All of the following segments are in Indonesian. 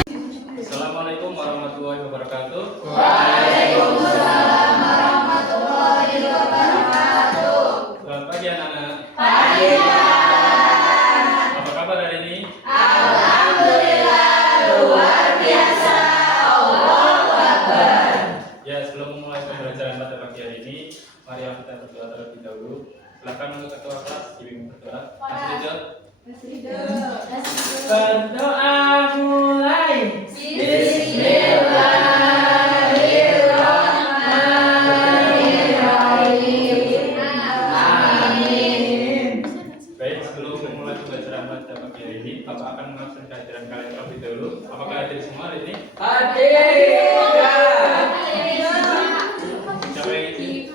Assalamualaikum warahmatullahi wabarakatuh. Waalaikumsalam warahmatullahi wabarakatuh. Selamat pagi anak-anak. Pagi. Apa kabar hari ini? Alhamdulillah luar biasa. Allahu Akbar. Ya, sebelum memulai pembelajaran pada pagi hari ini, mari kita berdoa terlebih dahulu. Silakan untuk ketua kelas dibimbing berdoa. Berdoa mulai. Bismillahirrahmanirrahim. Amin. Baik, sebelum memulai pembelajaran pada pagi hari ini, Bapak akan mengabsen kehadiran kalian terlebih dahulu. Apakah hadir semua hari ini? Hadir. Siapa yang izin?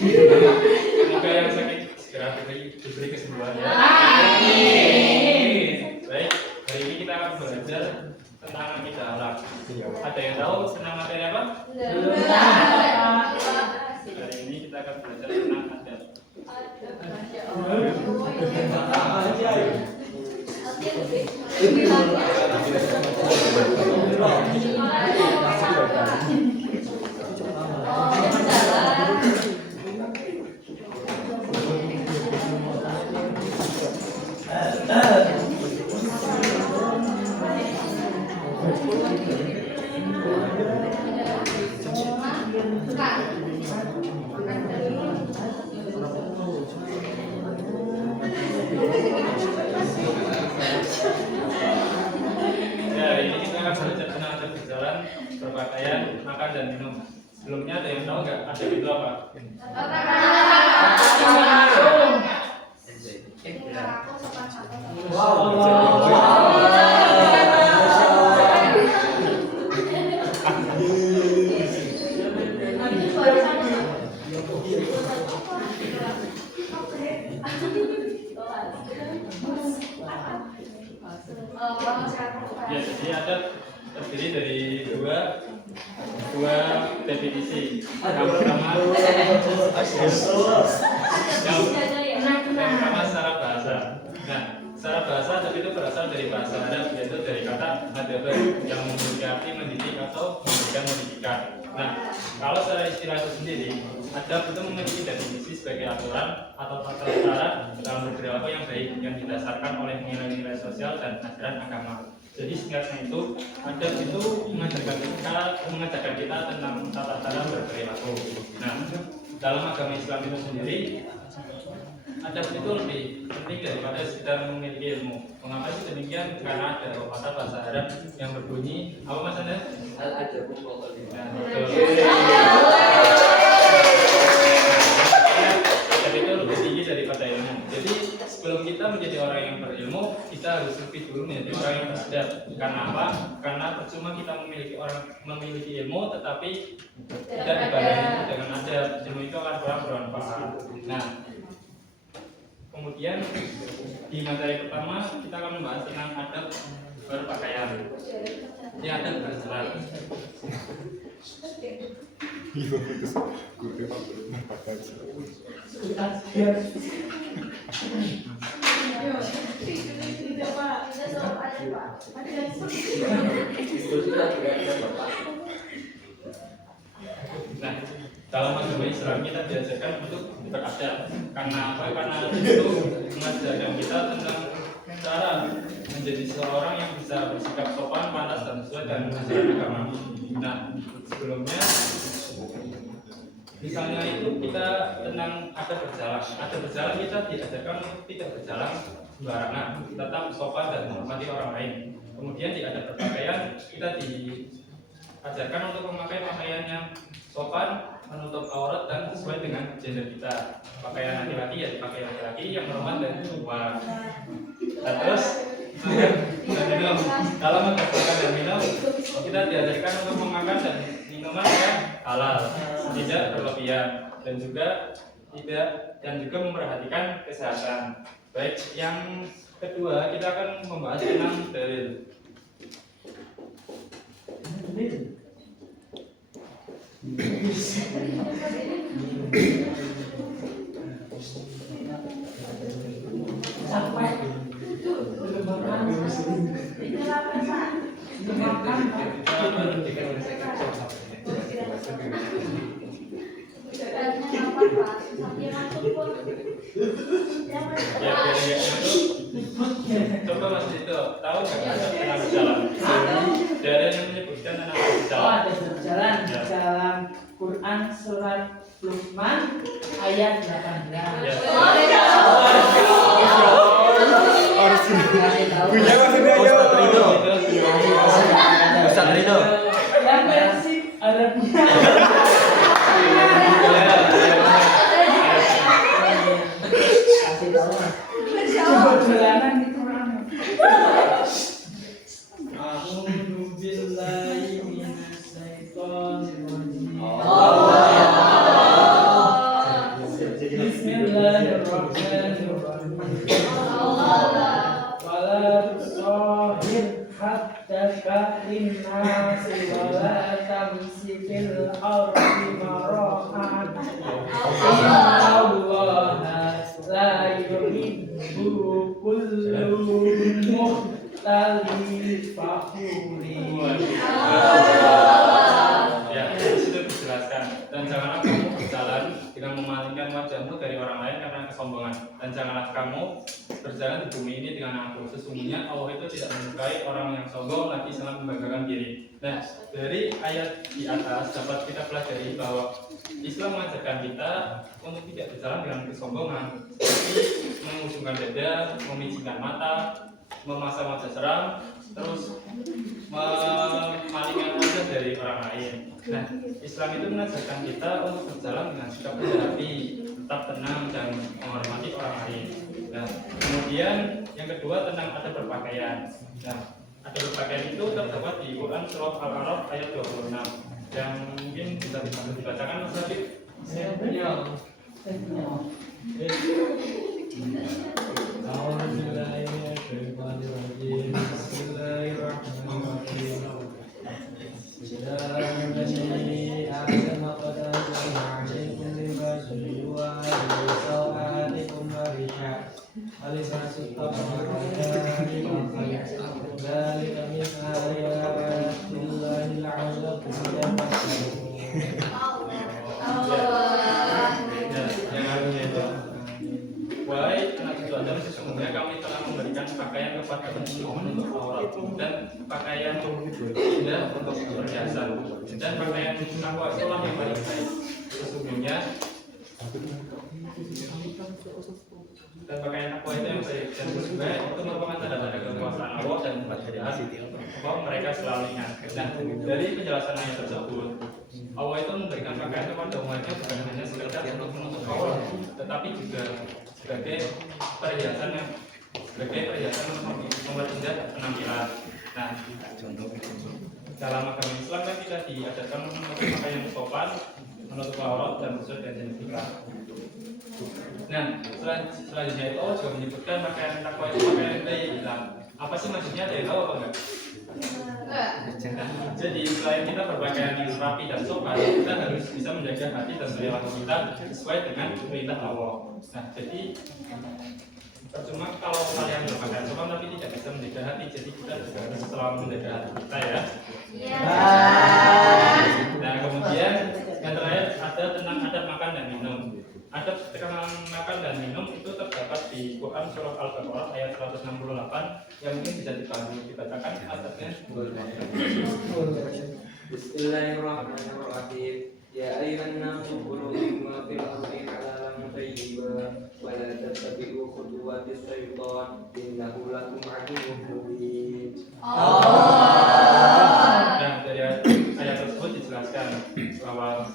Semoga yang sakit segera diberi kesembuhan ya. Baik, hari ini kita akan belajar tentang akidah Arab. Ada yang tahu tentang materi apa? Hari ini kita akan belajar tentang adab. Ya, hari ini kita akan belajar tentang adab berjalan, berpakaian, makan dan minum. Sebelumnya ada yang tahu nggak adab itu apa? Ya, jadi adab terdiri dari dua definisi. Yang pertama secara bahasa. Nah, secara bahasa adab itu berasal dari bahasa Arab, yaitu dari kata adab yang memiliki arti mendidik atau memberikan pendidikan. Nah, kalau secara istilah itu sendiri, adab itu memiliki definisi sebagai aturan atau tata cara dalam berperilaku yang baik yang didasarkan oleh nilai-nilai sosial dan ajaran agama. Jadi singkatnya itu, adab itu mengajarkan kita tentang tata cara berperilaku. Nah, dalam agama Islam itu sendiri, adab itu lebih penting daripada sekedar memiliki ilmu. Mengapa itu demikian? Karena ada pepatah bahasa Arab yang berbunyi apa mas Anda? Al-adabu fawqal Nah, ilm. betul. Adab itu lebih tinggi daripada ilmu. Jadi sebelum kita menjadi orang yang berilmu, kita harus lebih dulu menjadi orang yang beradab. Karena apa? Karena percuma kita memiliki ilmu, tetapi tidak dibarengi dengan adab. Ilmu itu akan kurang bermanfaat. Nah, kemudian di materi pertama kita akan membahas tentang adab berpakaian. Ini adab berjalan. Nah, dalam agama Islam kita diajarkan untuk beradab. Karena apa? Karena itu mengajarkan kita tentang cara menjadi seorang yang bisa bersikap sopan, pantas dan sesuai dengan ajaran agama. Nah, sebelumnya misalnya itu kita tentang adab berjalan. Adab berjalan kita diajarkan untuk tidak berjalan sembarangan, tetap sopan dan menghormati orang lain. Kemudian di adab berpakaian kita diajarkan untuk memakai pakaian yang sopan, menutup aurat dan sesuai dengan gender kita. Pakaian laki-laki ya dipakai laki-laki, yang perempuan dan perempuan. Nah, terus dalam adab makan dan minum kita diajarkan untuk memakan dan minuman yang halal, tidak berlebihan, dan juga memperhatikan kesehatan. Baik, yang kedua kita akan membahas tentang dalil. Sampai Ya, coba Mas Dito, tahu nggak ada tentang berjalan? Dalil yang menyebutkan tentang berjalan. ada berjalan dalam Quran surat Luqman ayat 18. Ya. Punya maksudnya yo. Ustaz Rino. Yang versi Arabnya. Kasih tahu Mas. Coba jalanan di Quran. A'udzu billahi minasyaitonir rajim. Bismillahirrahmanirrahim. Wala tusahhir haddaka linnasi wala tamsikil ardi marahan. Innallaha la yuhibbu kullu mukhtalin fakhuri. Ya, di situ dijelaskan. Dan janganlah kamu berjalan dengan memalingkan wajahmu dari orang lain karena kesombongan. Dan janganlah kamu berjalan di bumi ini dengan angkuh. Sesungguhnya Allah itu tidak menyukai orang yang sombong lagi sangat membanggakan diri. Nah, dari ayat di atas dapat kita pelajari bahwa Islam mengajarkan kita untuk tidak berjalan dengan kesombongan, tapi mengusungkan dada, memijingkan mata, memasang wajah seram, terus memalingkan wajah dari orang lain. Nah, Islam itu mengajarkan kita untuk berjalan dengan sikap rendah hati, tetap tenang dan menghormati orang lain. Nah, kemudian yang kedua tentang adab berpakaian. Nah, adab berpakaian itu terdapat di Quran surah Al-A'raf ayat 26 yang mungkin bisa dibacakan Mas Habib. Wahai anak cucu Adam, sesungguhnya kami telah memberikan pakaian kepada kamu untuk aurat dan pakaian indah untuk perhiasan dan pakaian takwa itulah yang paling baik. Sesungguhnya dan pakaian takwa itu yang baik dan sesungguhnya itu merupakan tanda-tanda kekuasaan Allah dan bahwa mereka selalu ingat. Nah, dari penjelasan ayat tersebut, Allah itu memberikan pakaian kepada umatnya bukan hanya sekedar untuk menutup aurat, tetapi juga sebagai perhiasan untuk memperindah penampilan. Nah, dalam agama Islam kan kita diajarkan memakai pakaian sopan, menutup aurat dan sesuai dengan etika. Nah, selanjutnya itu Allah juga menyebutkan pakaian takwa itu pakaian yang baik. Nah, apa sih maksudnya? Ada yang tahu apa enggak? Jadi selain kita berpakaian yang rapi dan sopan, kita harus bisa menjaga hati dan perilaku kita sesuai dengan perintah Allah. Nah, jadi percuma kalau kalian berpakaian sopan tapi tidak bisa menjaga hati, jadi kita juga harus selalu menjaga hati kita ya. Nah, kemudian yang terakhir ada tentang adab makan dan minum. Adab tentang makan dan minum itu terdapat di Quran surah Al-Baqarah ayat 168 yang mungkin bisa dibacakan adabnya. Bismillahirrahmanirrahim. Ya ayyuhan nasu kulu mimma fil ardi halalan thayyiban wa la tattabi'u khutuwatis syaitan innahu lakum aduwwun mubin. Nah, dari ayat tersebut dijelaskan bahwa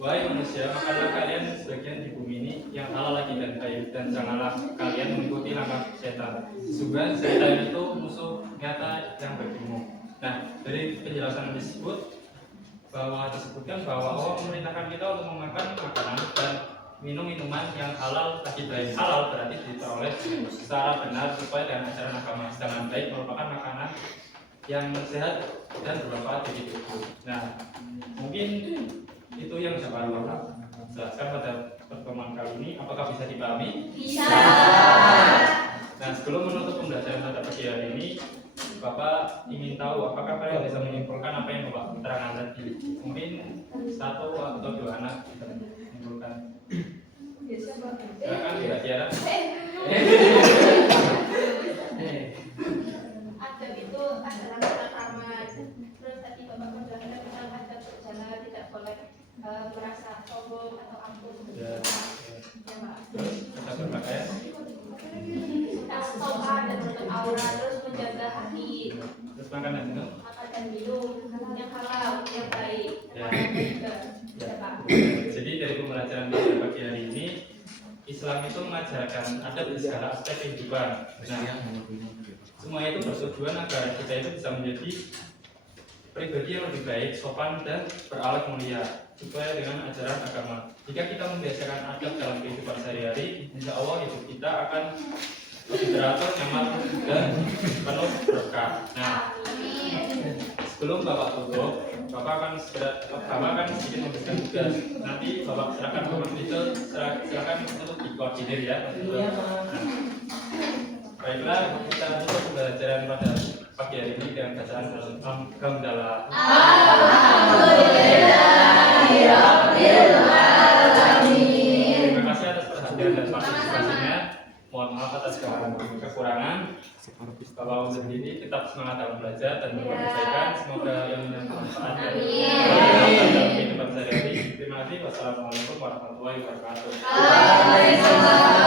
wahai manusia, makanlah kalian sebagian di bumi ini yang halal lagi dan baik, dan janganlah kalian mengikuti langkah setan. Sesungguhnya setan itu musuh nyata yang bagimu. Nah, dari penjelasan tersebut bahwa disebutkan bahwa Allah memerintahkan kita untuk memakan makanan dan minum minuman yang halal, tadi baik halal berarti diperoleh secara benar sesuai dengan ajaran agama. Sedangkan baik merupakan makanan yang sehat dan bermanfaat bagi tubuh. Nah, mungkin itu yang dapat Bapak jelaskan pada pertemuan kali ini. Apakah bisa dipahami? Bisa. Nah, sebelum menutup pembelajaran pada pagi hari ini, Bapak ingin tahu apakah kalian bisa menyimpulkan apa yang Bapak terangkan tadi? Mungkin satu atau dua anak bisa menyimpulkan. Silakan Kak Tiara. Adab itu adalah tata krama. Terus tadi Bapak menjelaskan tentang adab berjalan tidak boleh merasa sombong atau angkuh. Ya. Ya, Pak. Terus kita berpakaian. Kita sopan dan menutup aurat, terus menjaga hati, Terus makanan itu. makan dan minum yang halal, yang baik. Ya. Juga. Ya, Pak. Jadi dari pembelajaran pada pagi hari ini, Islam itu mengajarkan adab di segala aspek kehidupan. Nah, semua itu bertujuan agar kita itu bisa menjadi pribadi yang lebih baik, sopan dan berakhlak mulia sesuai dengan ajaran agama. Jika kita membiasakan adab dalam kehidupan sehari-hari, insya Allah hidup kita akan lebih teratur, nyaman dan penuh berkah. Nah, sebelum Bapak tutup, Bapak akan sedikit memberikan tugas. Nanti Bapak serahkan ke Mas Rizal, silakan untuk dikoordinir ya. Iya, Pak. Baiklah, kita tutup pembelajaran pada pagi hari ini dengan bacaan Alhamdulillah. Terima kasih atas perhatian dan partisipasinya. Mohon maaf atas kekurangan. Bapak undur diri, tetap semangat dalam belajar dan berbuat kebaikan. Semoga yang bermanfaat dalam kehidupan sehari-hari. Terima kasih. Wassalamualaikum warahmatullahi wabarakatuh. Waalaikumsalam.